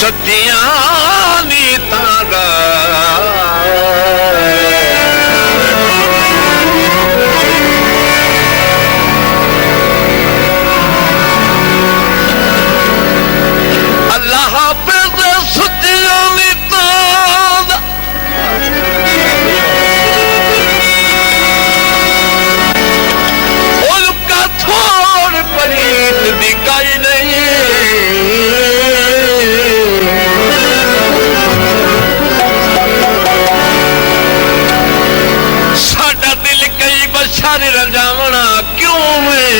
सच्चियां नी तारा अल्लाह पे सच्चियां नी तारा उनका थोड़ परीत दिखाई नहीं सारे रंजावना क्यों में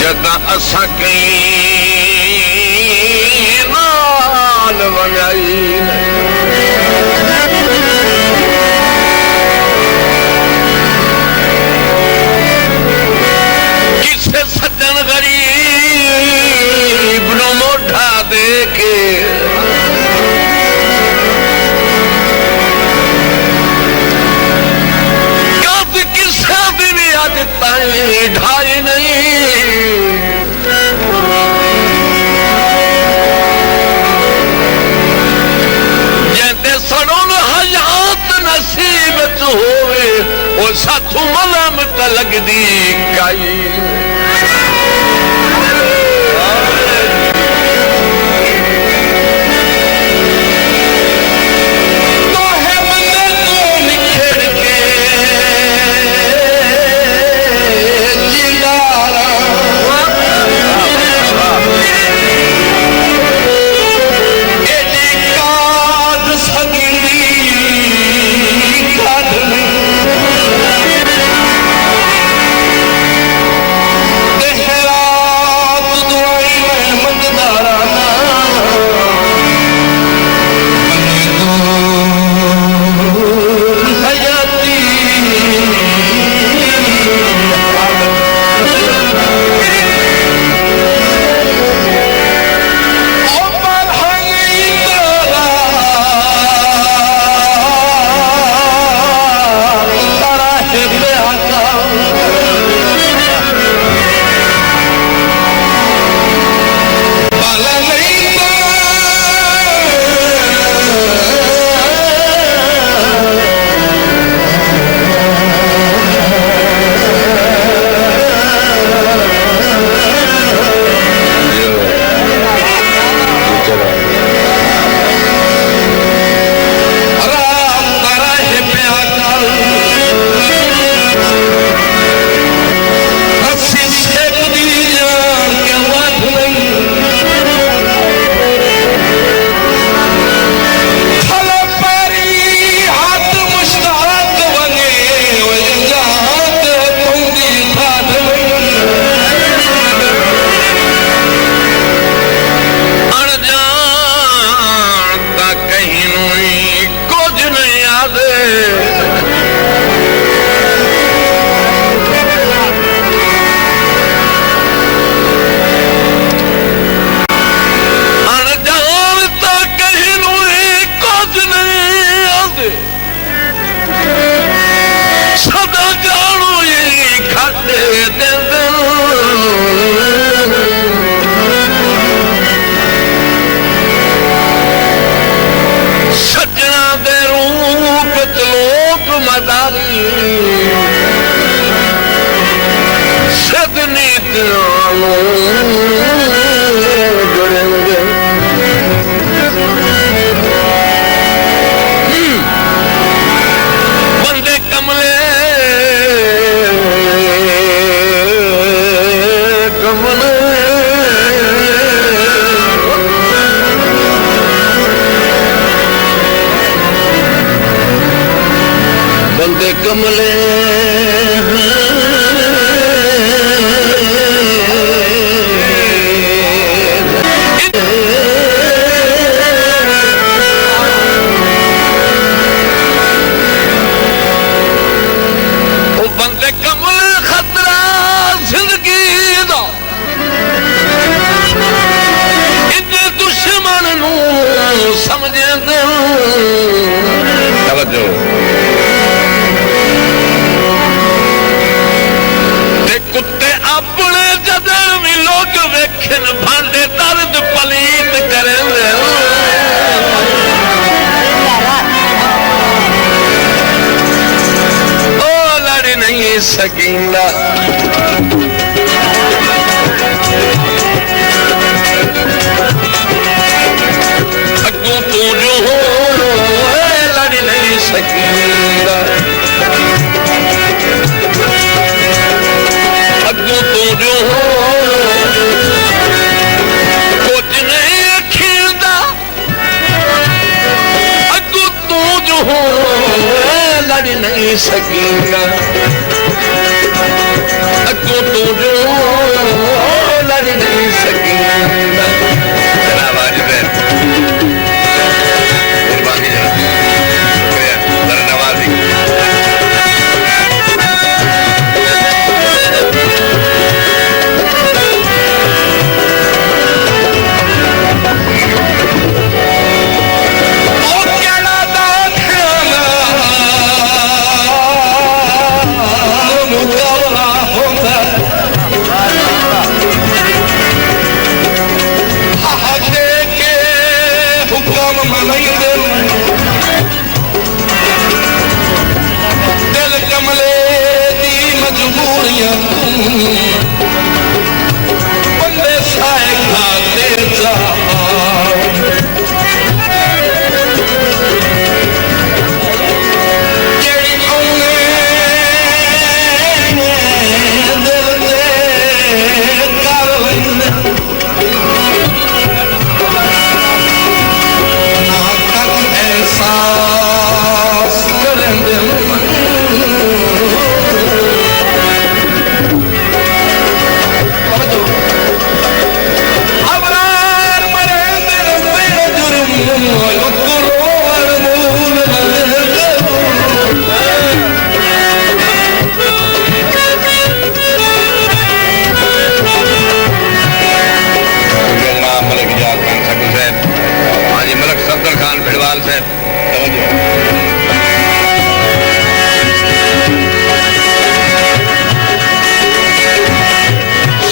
जदा असा कई नाल वनाई किसे सज्जन गरीब नो मोढ़ा दे के ढाई नहीं जैसे सड़ों हयात नसीब होवे वो साथू मलम त लगदी काई बंदे कमले कुत्ते अपने जदर भी लोग वेखन भांडे दे दर्द पलीत करें ओ लड़ नहीं सकींदा अगू तू जो हो लड़ नहीं सकींदा अगू तू जो हो कुछ नहीं खिलदा अगू तू जो हो लड़ नहीं सकींदा अगू तू जो हो लड़ नहीं सकींदा जनाब आज कुर्बानी शुक्रिया दर नवाजी दिल कमले दी मजबूरियां बंदे साए खाते जा जेड़ी औने दिल दे कर लैंदे ना कर एहसास करेंदे सफदर खान भिड़वाल साहब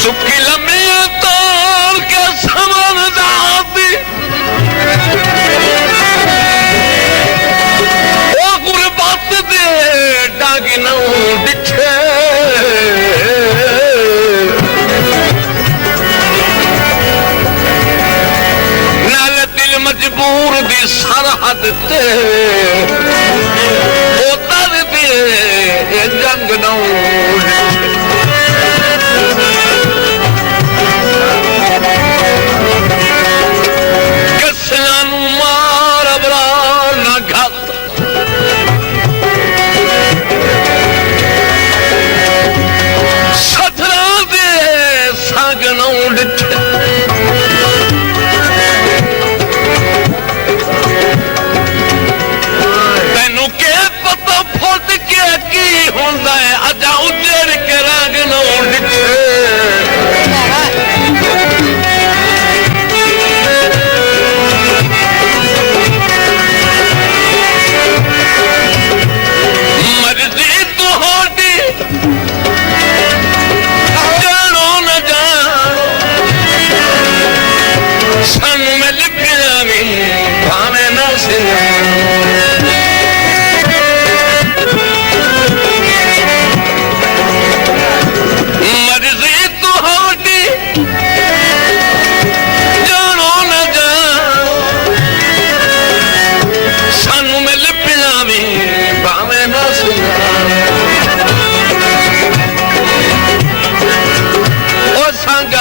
सुखी लम्बी तोड़ के समन दाती ओ गुरबत दे डागी नौ दिखे मजबूर दी सरहद ते उतर दे जंग नौ कसियां नू मार बरार ना घत सथरा दे संग नौ डिठे की होंदा है अजा उजड़ के रंग नौ डिठे मर्जी तुहाडी जानो न जानो सानू मिल पिया भी भावें ना सिया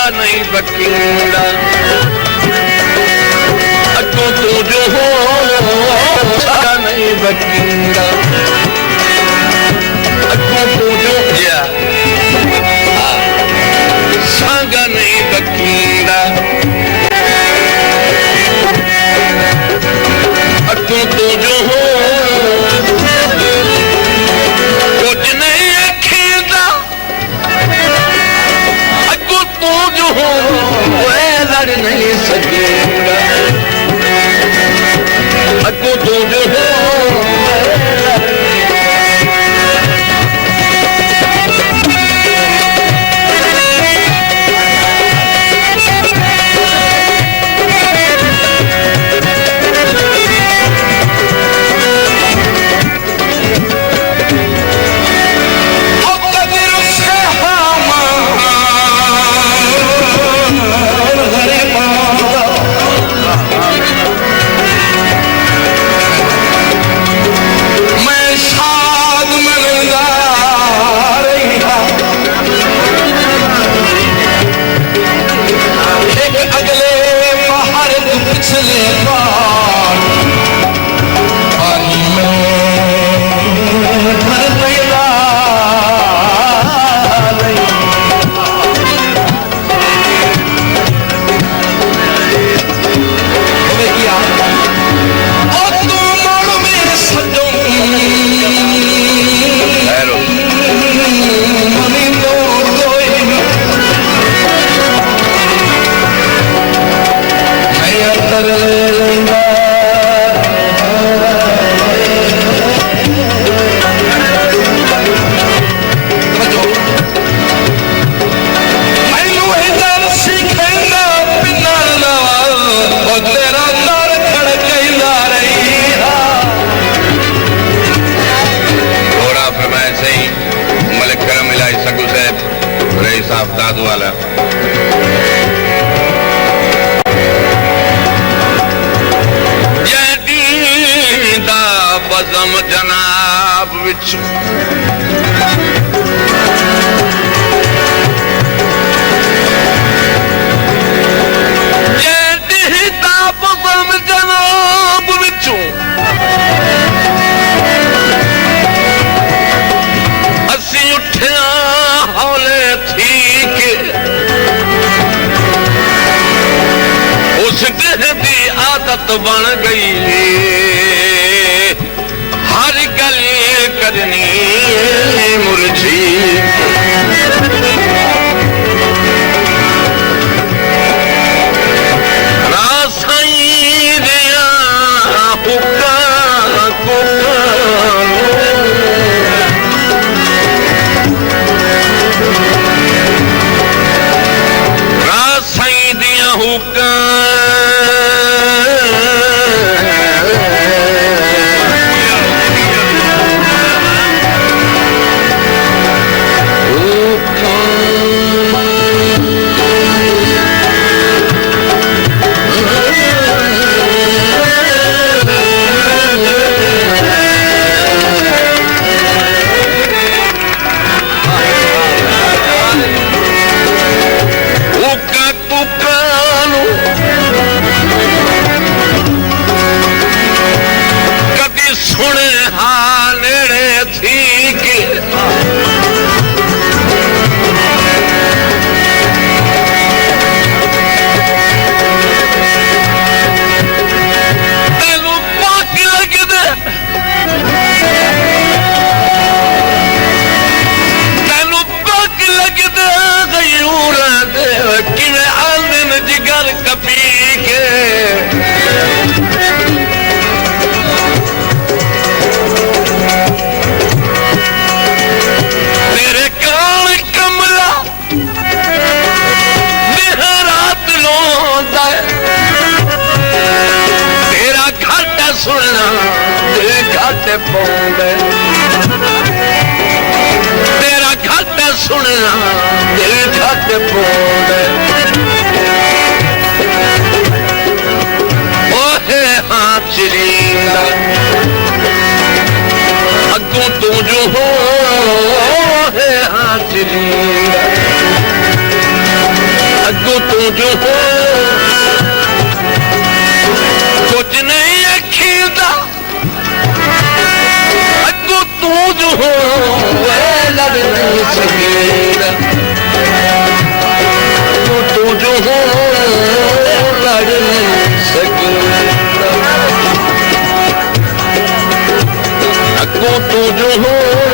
नहीं बकींदा अगो तू जो हो नहीं बकींदा अगो तू जो सांगा नहीं बकींदा अगो तू जो हो कुछ नहीं खींदा अगो तू जो हो लड़ नहीं सकेगा अगो तू जो हो कर लेंदा दादू वाला दा बज़म जनाब विच दा बज़म जनाब विचों असी उठिया हौले थी दी आदत बन गई हर गल करनी मुरझी तेरा घट सुनना दिल घट पौंदे ओहे हाँ चिरींदा अगों तू जो हो ओहे हाँ चिरींदा अगों तू जो हो कुछ नहीं अखींदा तू जो हो लड़ नहीं सकेगा तू जो हो लड़ नहीं सकेगा तू जो हो